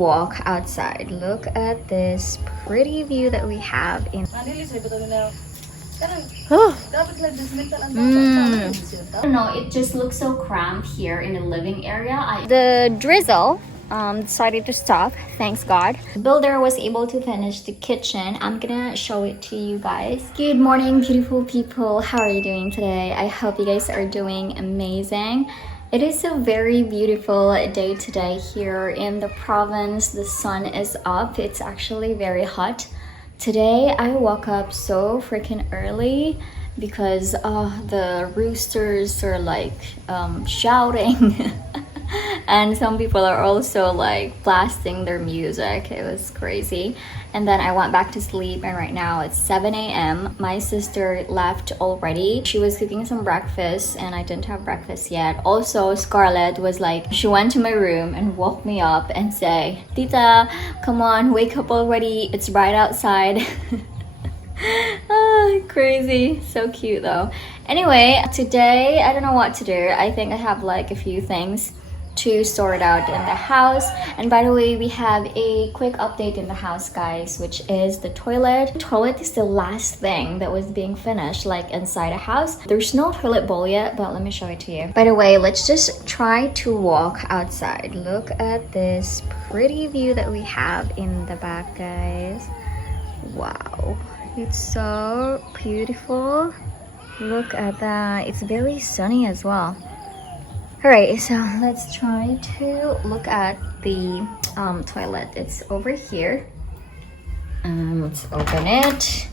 walk outside. Look at this pretty view that we have in oh. I don't know, it just looks so cramped here in the living area. The drizzle decided to stop, thanks God. The builder was able to finish the kitchen. I'm gonna show it to you guys. Good morning, beautiful people. How are you doing today? I hope you guys are doing amazing. It is a very beautiful day today here in the province. The sun is up. It's actually very hot. Today I woke up so freaking early because the roosters are like shouting and some people are also like blasting their music. It was crazy. And then I went back to sleep, and right now it's 7 a.m. My sister left already. She was cooking some breakfast and I didn't have breakfast yet. Also, Scarlett was like, she went to my room and woke me up and say, Tita, come on, wake up already. It's bright outside. Crazy. So cute though. Anyway, today I don't know what to do. I think I have like a few things to sort out in the house. And by the way, we have a quick update in the house, guys, which is the toilet. The toilet is the last thing that was being finished, like inside a house. There's no toilet bowl yet, but let me show it to you. By the way, let's just try to walk outside. Look at this pretty view that we have in the back, guys. Wow, it's so beautiful. Look at that. It's very sunny as well. Alright, so let's try to look at the toilet. It's over here. Let's open it.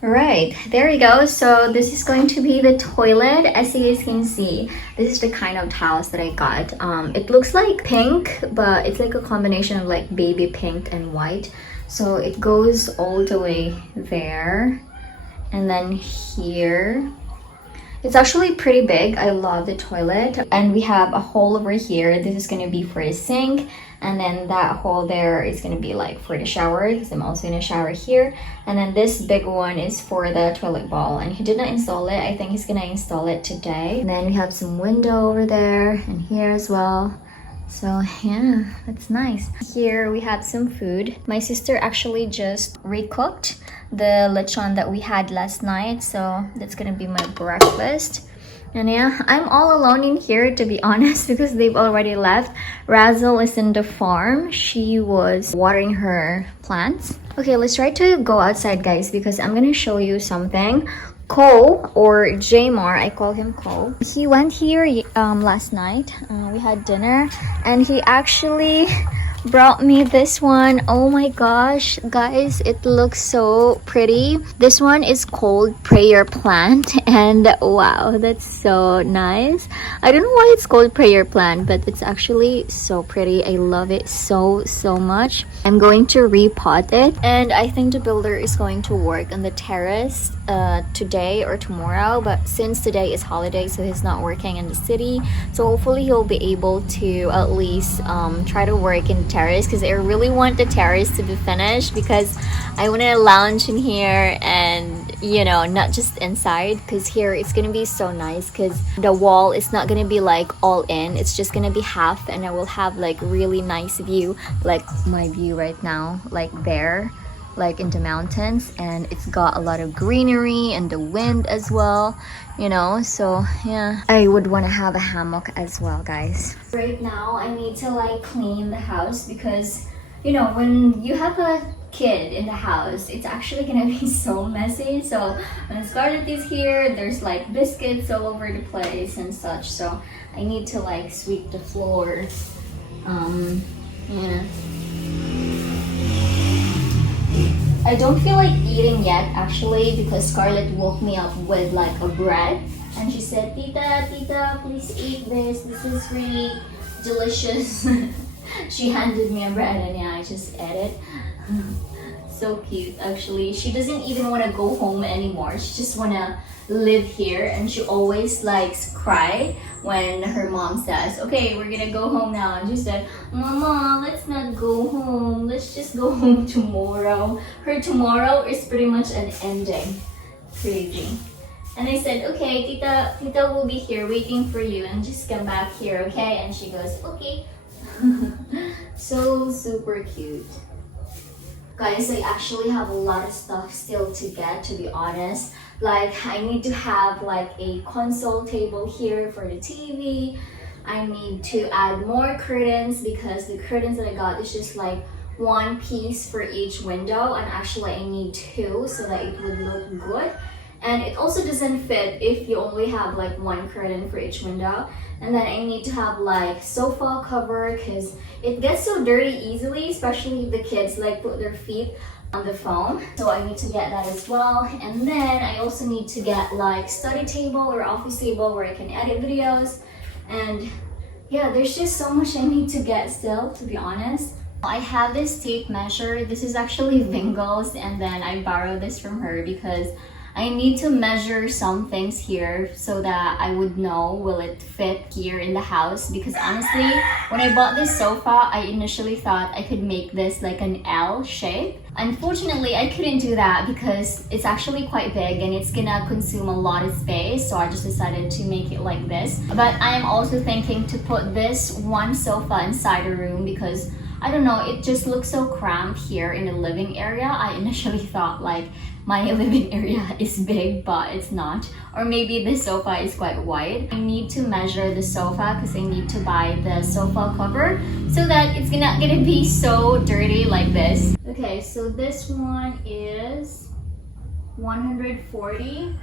Alright, there we go. So this is going to be the toilet. As you guys can see, this is the kind of tiles that I got. It looks like pink, but it's like a combination of like baby pink and white. So it goes all the way there. And then here. It's actually pretty big. I love the toilet. And we have a hole over here. This is going to be for the sink. And then that hole there is going to be like for the shower, because I'm also in a shower here. And then this big one is for the toilet bowl. And he did not install it. I think he's going to install it today. And then we have some window over there and here as well. So yeah, that's nice. Here we have some food. My sister actually just recooked the lechon that we had last night, so that's gonna be my breakfast. And yeah, I'm all alone in here, to be honest, because they've already left. Razzle is in the farm. She was watering her plants. Okay, let's try to go outside, guys, because I'm gonna show you something. Cole, or Jamar, I call him Cole. He went here last night. We had dinner and he actually brought me this one. Oh my gosh, guys, it looks so pretty. This one is called prayer plant, and wow, that's so nice. I don't know why it's called prayer plant, but it's actually so pretty. I love it so much. I'm going to repot it, and I think the builder is going to work on the terrace today or tomorrow, but since today is holiday, so he's not working in the city, so hopefully he'll be able to at least try to work in the terrace, because I really want the terrace to be finished, because I want to lounge in here and, you know, not just inside, because here it's gonna be so nice, because the wall is not gonna be like all in, it's just gonna be half, and I will have like really nice view, like my view right now, like there, like in the mountains, and it's got a lot of greenery and the wind as well, you know. So yeah, I would want to have a hammock as well, guys. Right now I need to like clean the house, because you know, when you have a kid in the house, it's actually gonna be so messy. So when Scarlett is here, there's like biscuits all over the place and such, so I need to like sweep the floor. Yeah, I don't feel like eating yet, actually, because Scarlett woke me up with like a bread, and she said, Tita, please eat this. This is really delicious. She handed me a bread, and yeah, I just ate it. So cute, actually. She doesn't even want to go home anymore. She just want to live here, and she always likes cry when her mom says, okay, we're gonna go home now, and she said, Mama, let's not go home, let's just go home tomorrow. Her tomorrow is pretty much an ending. Crazy. And I said, okay, Tita will be here waiting for you, and just come back here, okay? And she goes, okay. So super cute. Guys, I actually have a lot of stuff still to get, to be honest. Like, I need to have like a console table here for the TV. I need to add more curtains because the curtains that I got is just like one piece for each window, and actually I need two so that it would look good. And it also doesn't fit if you only have like one curtain for each window. And then I need to have like sofa cover because it gets so dirty easily, especially if the kids like put their feet on the foam. So I need to get that as well. And then I also need to get like study table or office table where I can edit videos. And yeah, there's just so much I need to get still, to be honest. I have this tape measure. This is actually Vingles, and then I borrowed this from her because I need to measure some things here so that I would know will it fit here in the house, because honestly, when I bought this sofa, I initially thought I could make this like an L shape. Unfortunately, I couldn't do that because it's actually quite big and it's gonna consume a lot of space, so I just decided to make it like this. But I am also thinking to put this one sofa inside a room because I don't know, it just looks so cramped here in the living area. I initially thought like my living area is big, but it's not. Or maybe the sofa is quite wide. I need to measure the sofa because I need to buy the sofa cover so that it's not gonna be so dirty like this. Okay, so this one is 140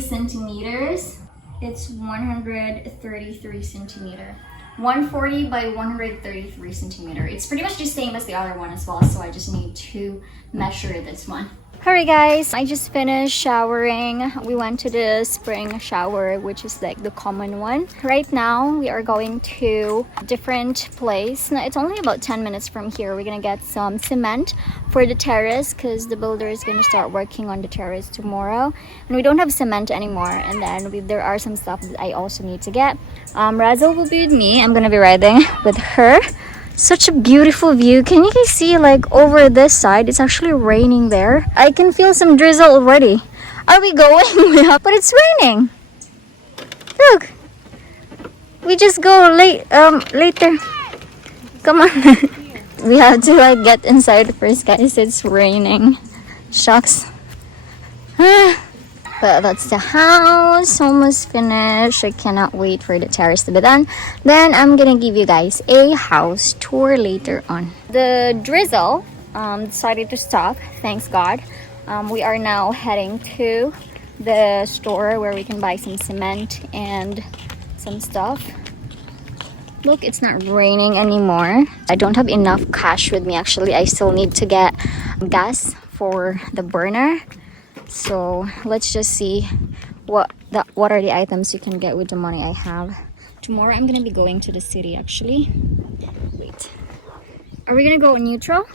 centimeters. It's 133 centimeter. 140 by 133 centimeter. It's pretty much the same as the other one as well, so I just need to measure this one. Alright guys, I just finished showering. We went to the spring shower, which is like the common one. Right now, we are going to a different place. Now, it's only about 10 minutes from here. We're gonna get some cement for the terrace because the builder is gonna start working on the terrace tomorrow. And we don't have cement anymore. And then there are some stuff that I also need to get. Razel will be with me. I'm gonna be riding with her. Such a beautiful view. Can you guys see like over this side? It's actually raining there. I can feel some drizzle already. Are we going? But it's raining. Look. We just go later. Come on. We have to like get inside first, guys. It's raining. Shucks. But that's the house, almost finished. I cannot wait for the terrace to be done. Then I'm gonna give you guys a house tour later on. The drizzle decided to stop, thanks God. We are now heading to the store where we can buy some cement and some stuff. Look, it's not raining anymore. I don't have enough cash with me actually. I still need to get gas for the burner. So let's just see what are the items you can get with the money I have. Tomorrow I'm gonna be going to the city actually. Wait, are we gonna go neutral?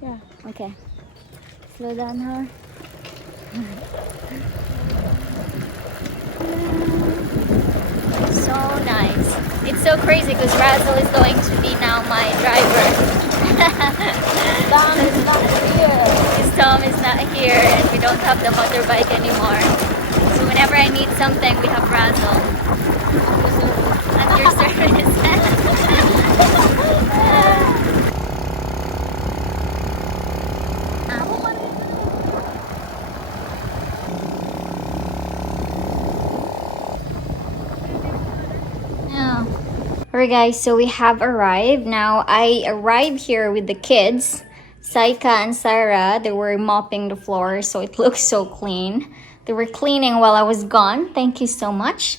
Yeah. Okay. Slow down, huh? So nice. It's so crazy because Razel is going to be now my driver. Tom is not here. His Tom is not here and we don't have the motorbike anymore. So whenever I need something, we have Razel. At your service. Yeah. Alright guys, so we have arrived. Now I arrived here with the kids. Saika and Sarah, they were mopping the floor so it looks so clean. They were cleaning while I was gone. Thank you so much.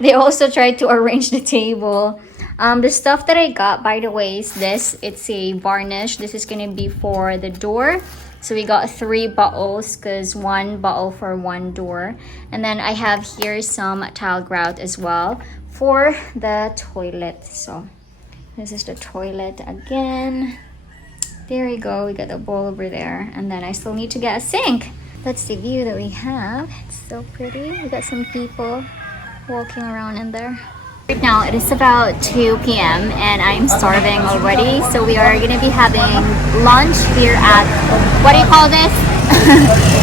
They also tried to arrange the table. The stuff that I got, by the way, is this. It's a varnish. This is gonna be for the door. So we got 3 bottles because 1 bottle for 1 door. And then I have here some tile grout as well for the toilet. So this is the toilet again. There we go. We got the bowl over there. And then I still need to get a sink. That's the view that we have. It's so pretty. We got some people walking around in there. Right now it is about 2 p.m. and I'm starving already, so we are gonna be having lunch here at, what do you call this?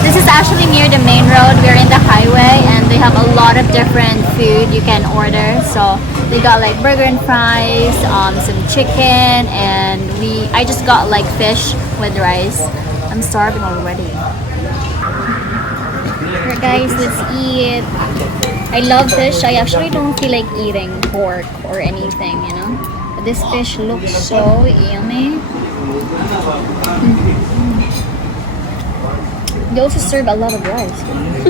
This is actually near the main road. We're in the highway and they have a lot of different food you can order. So we got like burger and fries, some chicken, and I just got like fish with rice. I'm starving already. Alright guys, let's eat. I love fish. I actually don't feel like eating pork or anything, you know. But this fish looks so yummy. They also serve a lot of rice. Do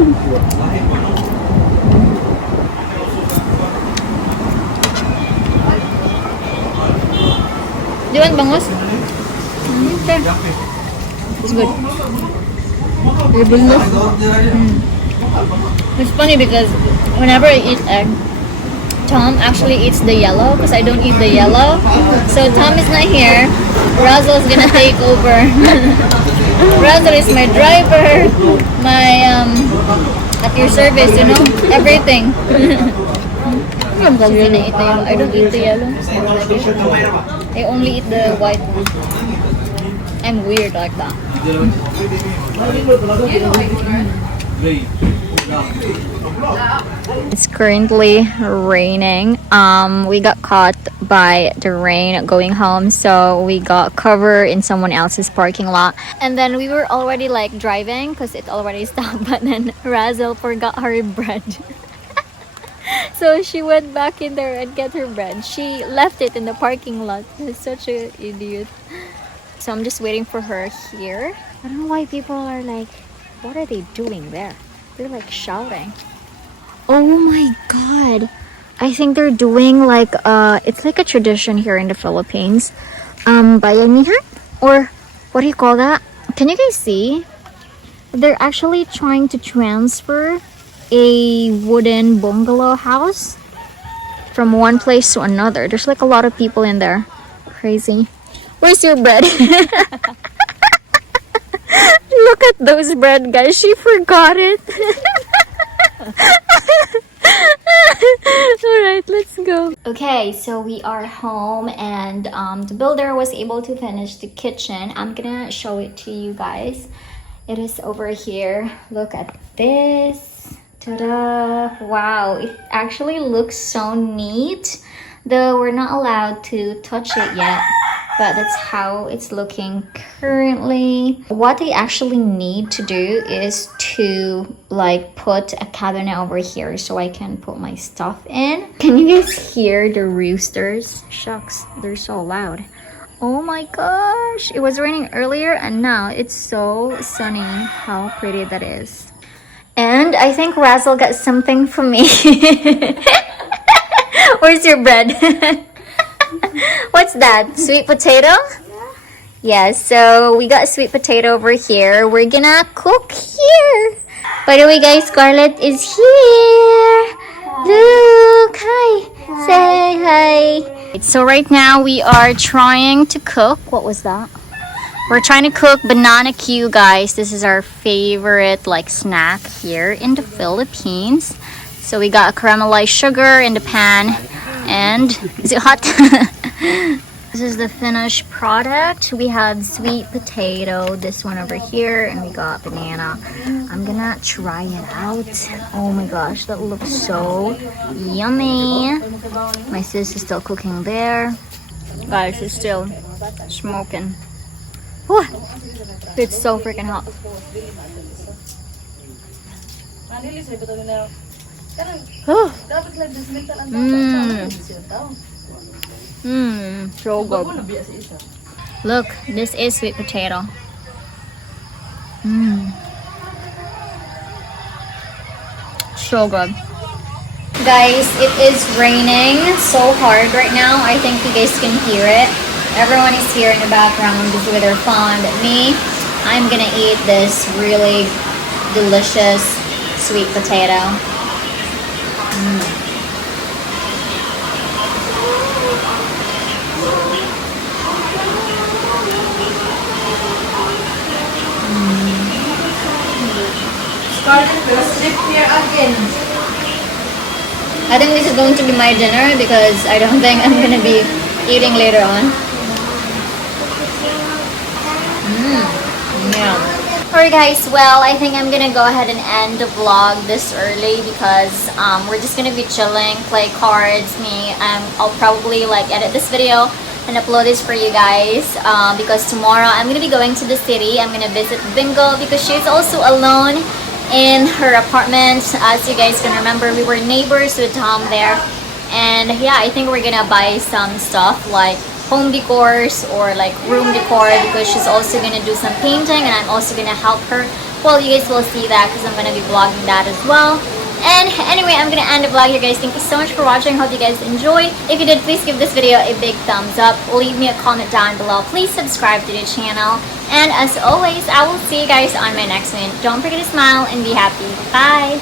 you want bangus? Okay. It's good. It's funny because whenever I eat egg, Tom actually eats the yellow because I don't eat the yellow. So Tom is not here. Razzle is gonna take over. Razzle is my driver, my at your service, you know, everything. She's gonna eat the yellow. I don't eat the yellow. I only eat the white one. I'm weird like that. It's currently raining. We got caught by the rain going home, so we got covered in someone else's parking lot. And then we were already like driving because it already stopped, but then Razzle forgot her bread. So she went back in there and get her bread. She left it in the parking lot. She's such an idiot. So I'm just waiting for her here. I don't know why people are like, what are they doing there? They're like shouting. Oh my god. I think they're doing like it's like a tradition here in the Philippines. Bayanihan? Or what do you call that? Can you guys see? They're actually trying to transfer a wooden bungalow house from one place to another. There's like a lot of people in there. Crazy. Where's your bread? Look at those bread, guys. She forgot it. Alright, let's go. Okay, so we are home and the builder was able to finish the kitchen. I'm gonna show it to you guys. It is over here. Look at this. Ta-da! Wow, it actually looks so neat. Though we're not allowed to touch it yet. But that's how it's looking currently. What they actually need to do is to like put a cabinet over here so I can put my stuff in. Can you guys hear the roosters? Shucks, they're so loud. Oh my gosh, it was raining earlier and now it's so sunny. How pretty that is. And I think Razzle got something for me. Where's your bread? What's that? Sweet potato? Yeah, so we got sweet potato over here. We're gonna cook here. By the way, guys, Scarlett is here. Look, hi. Say hi. So right now we are trying to cook. What was that? We're trying to cook banana Q, guys. This is our favorite like snack here in the Philippines. So we got caramelized sugar in the pan. And is it hot? This is the finished product. We had sweet potato, this one over here, and we got banana. I'm gonna try it out. Oh my gosh, that looks so yummy. My sis is still cooking there. Guys, she's still smoking. Whew. It's so freaking hot. So good. Look, this is sweet potato. So good. Guys, it is raining so hard right now. I think you guys can hear it. Everyone is here in the background with their phone. But me, I'm gonna eat this really delicious sweet potato. Scarlett, slip here again. I think this is going to be my dinner because I don't think I'm gonna be eating later on. Yeah. Alright guys, well I think I'm gonna go ahead and end the vlog this early because we're just gonna be chilling, play cards, I'll probably like edit this video and upload this for you guys because tomorrow I'm gonna be going to the city. I'm gonna visit Bingo because she's also alone in her apartment. As you guys can remember, we were neighbors with Tom there, and yeah, I think we're gonna buy some stuff like home decors or like room decor because she's also gonna do some painting and I'm also gonna help her. Well, you guys will see that because I'm gonna be vlogging that as well. And anyway, I'm gonna end the vlog here guys. Thank you so much for watching. Hope you guys enjoyed. If you did, please give this video a big thumbs up. Leave me a comment down below. Please subscribe to the channel. And as always, I will see you guys on my next one. Don't forget to smile and be happy. Bye!